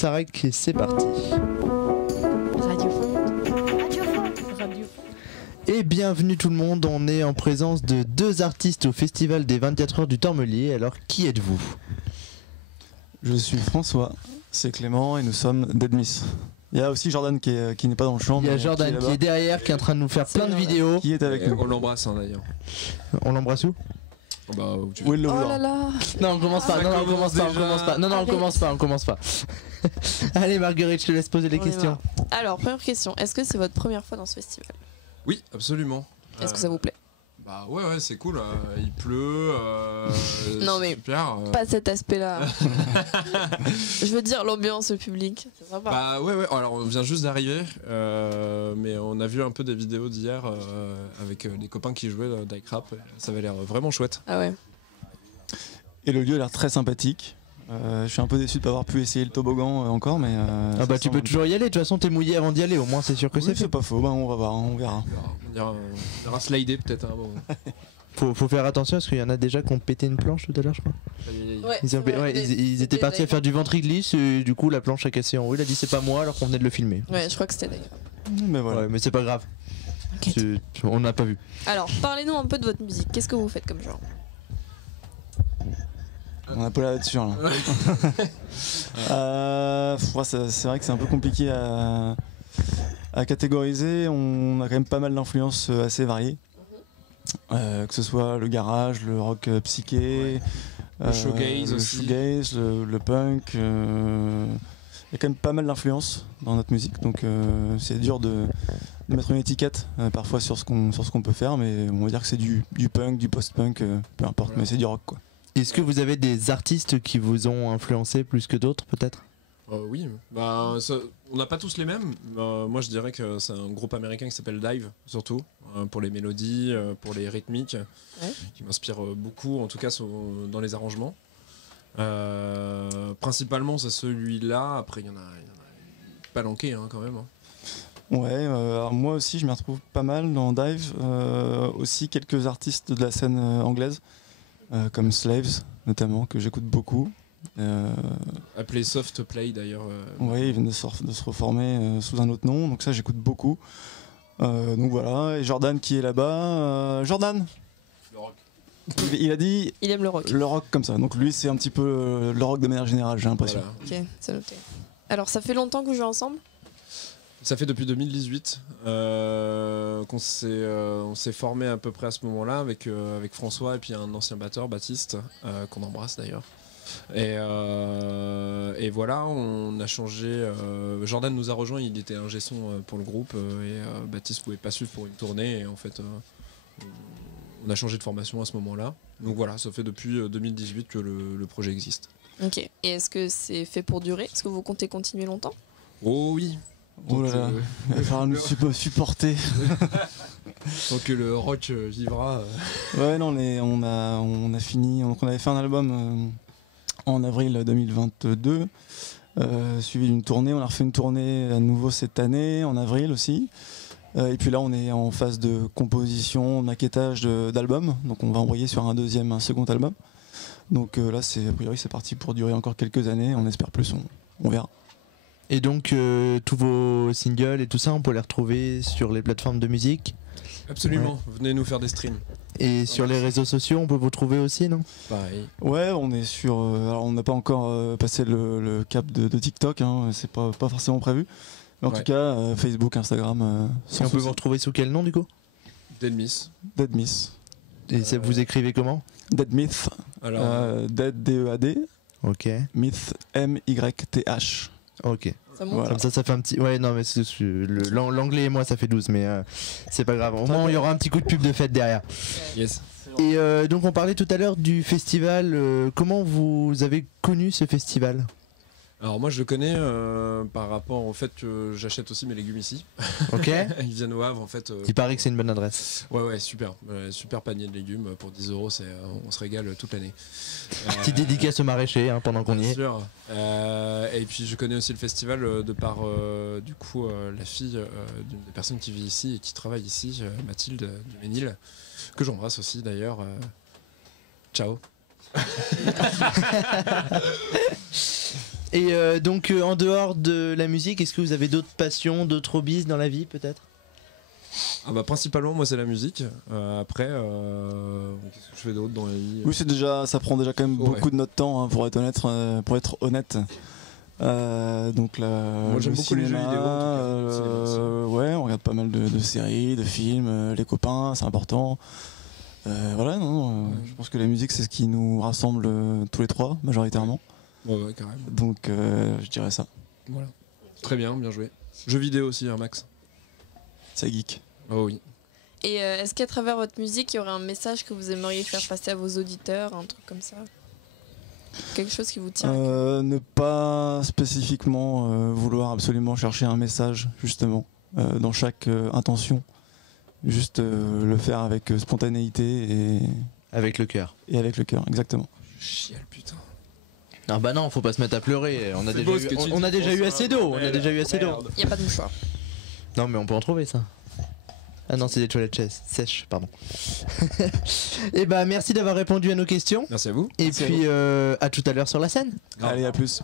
Sarek et c'est parti. Et bienvenue tout le monde, on est en présence de deux artistes au festival des 24 heures du Tormelier. Alors qui êtes-vous? Je suis François, c'est Clément et nous sommes Dead Miss. Il y a aussi Jordan qui n'est pas dans le champ. Il y a Jordan qui est derrière, qui est en train de nous faire plein de vidéos. Qui est avec nous. On l'embrasse d'ailleurs. On l'embrasse où? Bah, où tu Où veux. il le Oh voudra. là là. Non, on commence pas, non, on commence pas, on commence pas. Non, non, on commence pas. Allez Marguerite, je te laisse poser les questions. Alors, première question, est-ce que c'est votre première fois dans ce festival? Oui, absolument. Est-ce que ça vous plaît? Bah ouais, c'est cool. Il pleut. Non, mais super. Pas cet aspect-là. Je veux dire l'ambiance, le public, c'est sympa. Bah ouais. Alors on vient juste d'arriver, mais on a vu un peu des vidéos d'hier avec des copains qui jouaient Dike Rap. Ça avait l'air vraiment chouette. Ah ouais. Et le lieu a l'air très sympathique. Je suis un peu déçu de ne pas avoir pu essayer le toboggan encore, mais. Ah bah tu peux toujours y aller, de toute façon t'es mouillé avant d'y aller, au moins c'est sûr que Oui, c'est fait. c'est pas faux, bah, on va voir, on verra. On ira slider peut-être à un moment. Faut faire attention parce qu'il y en a déjà qui ont pété une planche tout à l'heure je crois. Ouais, Ils étaient partis à faire du ventre glisse et du coup la planche a cassé en haut, il a dit c'est pas moi alors qu'on venait de le filmer. Ouais, je crois que c'était d'ailleurs. Mais voilà. Ouais, mais c'est pas grave, on n'a pas vu. Alors, parlez-nous un peu de votre musique. Qu'est-ce que vous faites comme genre? On a pas là-dessus là. C'est vrai que c'est un peu compliqué à catégoriser. On a quand même pas mal d'influences assez variées. Que ce soit le garage, le rock psyché, le shoegaze aussi. shoegaze, le punk. Il y a quand même pas mal d'influences dans notre musique, donc c'est dur de mettre une étiquette parfois sur ce qu'on peut faire, mais on va dire que c'est du punk, du post-punk, peu importe, mais c'est du rock quoi. Est-ce que vous avez des artistes qui vous ont influencé plus que d'autres peut-être? Oui, bah, on n'a pas tous les mêmes. Moi je dirais que c'est un groupe américain qui s'appelle Dive, surtout, pour les mélodies, pour les rythmiques, qui m'inspire beaucoup, en tout cas dans les arrangements. Principalement c'est celui-là, après il y en a pas manqué quand même. Ouais, alors moi aussi je m'y retrouve pas mal dans Dive, aussi quelques artistes de la scène anglaise, comme Slaves notamment, que j'écoute beaucoup. Appelé Soft Play d'ailleurs. Oui, ils viennent de se reformer sous un autre nom, donc ça j'écoute beaucoup. Donc voilà, et Jordan qui est là-bas. Jordan, Le rock. il a dit Il aime le rock. le rock comme ça, donc lui c'est un petit peu le rock de manière générale, j'ai l'impression. Voilà. Ok, c'est noté. Alors, ça fait longtemps que vous jouez ensemble? Ça fait depuis 2018 qu'on s'est formé à peu près à ce moment-là avec François et puis un ancien batteur, Baptiste, qu'on embrasse d'ailleurs. Et voilà, on a changé. Jordan nous a rejoint, il était ingé son pour le groupe et Baptiste pouvait pas suivre pour une tournée. Et en fait, on a changé de formation à ce moment-là. Donc voilà, ça fait depuis 2018 que le projet existe. Ok. Et est-ce que c'est fait pour durer? Est-ce que vous comptez continuer longtemps? Oh oui. Oh là là, il va falloir nous supporter. Tant que le rock vivra. Ouais, non, on a fini, donc on avait fait un album en avril 2022, suivi d'une tournée. On a refait une tournée à nouveau cette année, en avril aussi. Et puis là, on est en phase de composition, de maquettage d'album. Donc on va envoyer sur un second album. Donc là, a priori, c'est parti pour durer encore quelques années. On espère plus, on verra. Et donc tous vos singles et tout ça, on peut les retrouver sur les plateformes de musique? Absolument, venez nous faire des streams. Et sur les réseaux sociaux, on peut vous trouver aussi, non? Pareil. Ouais, on est sur. Alors, on n'a pas encore passé le cap de TikTok, c'est pas forcément prévu. Mais en tout cas, Facebook, Instagram. Et on peut vous retrouver sous quel nom du coup? Dead Miss. Dead Miss. Et ça, vous écrivez comment? Dead Myth. Alors, Dead D-E-A-D. Ok. Myth M-Y-T-H. Ok. Ça monte. Voilà. Comme ça fait un petit. Ouais, non, mais l'anglais et moi, ça fait 12, mais c'est pas grave. Au moins, il y aura un petit coup de pub de fête derrière. yes. Et donc, on parlait tout à l'heure du festival. Comment vous avez connu ce festival? Alors moi je le connais par rapport au fait que j'achète aussi mes légumes ici. Ok. Ils viennent au Havre en fait. Il paraît que c'est une bonne adresse. Ouais super. Super panier de légumes pour 10 €, on se régale toute l'année. Petite dédicace au maraîcher pendant qu'on y Bien est. sûr. Et puis je connais aussi le festival de par du coup la fille d'une des personnes qui vit ici et qui travaille ici, Mathilde du Ménil, que j'embrasse aussi d'ailleurs. Ciao. Et donc en dehors de la musique, est-ce que vous avez d'autres passions, d'autres hobbies dans la vie peut-être? Ah bah principalement moi c'est la musique. Après qu'est-ce que je fais d'autre dans la vie? Oui, ça prend déjà quand même Ouais. beaucoup de notre temps, hein, pour être honnête. Donc Moi, j'aime le beaucoup les jeux cinéma, vidéo, en tout cas. Le cinéma aussi. ouais, on regarde pas mal de séries, de films, les copains, c'est important. Voilà, non, je pense que la musique c'est ce qui nous rassemble tous les trois majoritairement. Ouais, carrément. Donc je dirais ça. Voilà. Très bien joué. Jeux vidéo aussi, hein, Max. C'est geek. Oh oui. Et est-ce qu'à travers votre musique, il y aurait un message que vous aimeriez faire passer à vos auditeurs, un truc comme ça? Quelque chose qui vous tient à cœur? Ne pas spécifiquement vouloir absolument chercher un message justement dans chaque intention. Juste le faire avec spontanéité Avec le cœur. et avec le cœur, exactement. Chial, putain. Ah bah non, faut pas se mettre à pleurer. On a C'est déjà beau eu, ce que tu on a dis, déjà eu François. assez d'eau. On a déjà eu assez d'eau. Merde. Il n'y a pas de mouchoir. Non mais on peut en trouver ça. Ah non, c'est des toilettes sèches, pardon. Et bah merci d'avoir répondu à nos questions. Merci à vous. Et Merci à puis à tout à l'heure sur la scène. Grave. Allez, à plus.